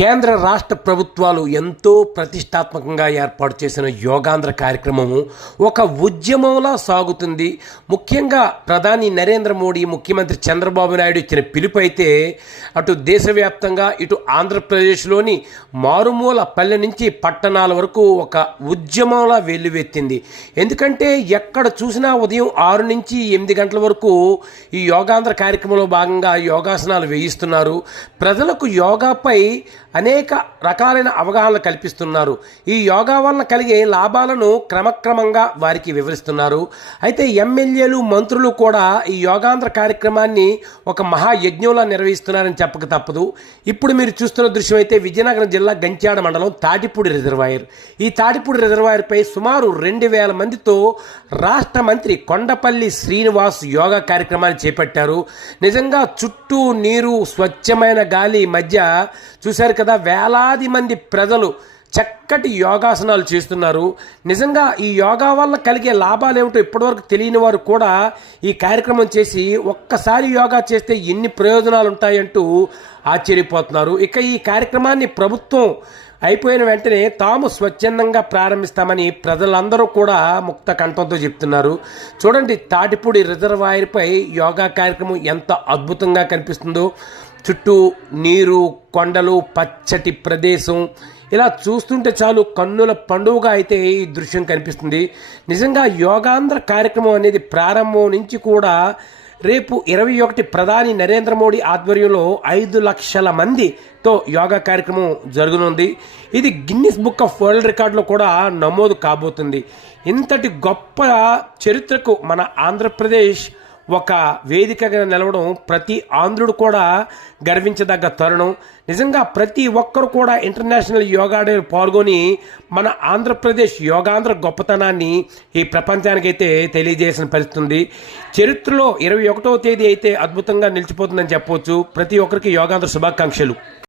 కేంద్ర రాష్ట్ర ప్రభుత్వాలు ఎంతో ప్రతిష్టాత్మకంగా ఏర్పాటు చేసిన యోగాంధ్ర కార్యక్రమము ఒక ఉద్యమంలా సాగుతుంది. ముఖ్యంగా ప్రధాని నరేంద్ర మోడీ ముఖ్యమంత్రి చంద్రబాబు నాయుడు ఇచ్చిన పిలుపు అయితే అటు దేశవ్యాప్తంగా ఇటు ఆంధ్రప్రదేశ్లోని మారుమూల పల్లె నుంచి పట్టణాల వరకు ఒక ఉద్యమంలా వెల్లువెత్తింది. ఎందుకంటే ఎక్కడ చూసినా ఉదయం ఆరు నుంచి ఎనిమిది గంటల వరకు ఈ యోగాంధ్ర కార్యక్రమంలో భాగంగా యోగాసనాలు వేయిస్తున్నారు. ప్రజలకు యోగాపై అనేక రకాలైన అవగాహన కల్పిస్తున్నారు. ఈ యోగా వలన కలిగే లాభాలను క్రమక్రమంగా వారికి వివరిస్తున్నారు. అయితే ఎమ్మెల్యేలు మంత్రులు కూడా ఈ యోగాంధ్ర కార్యక్రమాన్ని ఒక మహాయజ్ఞంలా నిర్వహిస్తున్నారని చెప్పక తప్పదు. ఇప్పుడు మీరు చూస్తున్న దృశ్యం అయితే విజయనగరం జిల్లా గంచాడ మండలం తాటిపూడి రిజర్వాయర్. ఈ తాటిపూడి రిజర్వాయర్పై సుమారు రెండు వేల మందితో రాష్ట్ర మంత్రి కొండపల్లి శ్రీనివాస్ యోగా కార్యక్రమాన్ని చేపట్టారు. నిజంగా చుట్టూ నీరు స్వచ్ఛమైన గాలి మధ్య చూశారు కదా వేలాది మంది ప్రజలు చక్కటి యోగాసనాలు చేస్తున్నారు. నిజంగా ఈ యోగా వల్ల కలిగే లాభాలు ఏమిటో ఇప్పటివరకు తెలియని వారు కూడా ఈ కార్యక్రమం చేసి ఒక్కసారి యోగా చేస్తే ఎన్ని ప్రయోజనాలు ఉంటాయంటూ ఆశ్చర్యపోతున్నారు. ఇక ఈ కార్యక్రమాన్ని ప్రభుత్వం అయిపోయిన వెంటనే తాము స్వచ్ఛందంగా ప్రారంభిస్తామని ప్రజలందరూ కూడా ముక్త కంఠంతో చెప్తున్నారు. చూడండి తాటిపూడి రిజర్వాయర్పై యోగా కార్యక్రమం ఎంత అద్భుతంగా కనిపిస్తుందో. చుట్టూ నీరు కొండలు పచ్చటి ప్రదేశం. ఇలా చూస్తుంటే చాలు కన్నుల పండుగ అయితే ఈ దృశ్యం కనిపిస్తుంది. నిజంగా యోగాంధ్ర కార్యక్రమం అనేది ప్రారంభం నుంచి కూడా రేపు ఇరవై ఒకటి ప్రధాని నరేంద్ర మోడీ ఆధ్వర్యంలో ఐదు లక్షల మందితో యోగా కార్యక్రమం జరగనుంది. ఇది గిన్నిస్ బుక్ ఆఫ్ వరల్డ్ రికార్డులో కూడా నమోదు కాబోతుంది. ఇంతటి గొప్ప చరిత్రకు మన ఆంధ్రప్రదేశ్ ఒక వేదికగా నిలవడం ప్రతి ఆంధ్రుడు కూడా గర్వించదగ్గ తరుణం. నిజంగా ప్రతి ఒక్కరు కూడా ఇంటర్నేషనల్ యోగా డే పాల్గొని మన ఆంధ్రప్రదేశ్ యోగాంధ్ర గొప్పతనాన్ని ఈ ప్రపంచానికైతే తెలియజేసిన పరిస్థితుంది. చరిత్రలో ఇరవై ఒకటవ తేదీ అయితే అద్భుతంగా నిలిచిపోతుందని చెప్పవచ్చు. ప్రతి ఒక్కరికి యోగాంధ్ర శుభాకాంక్షలు.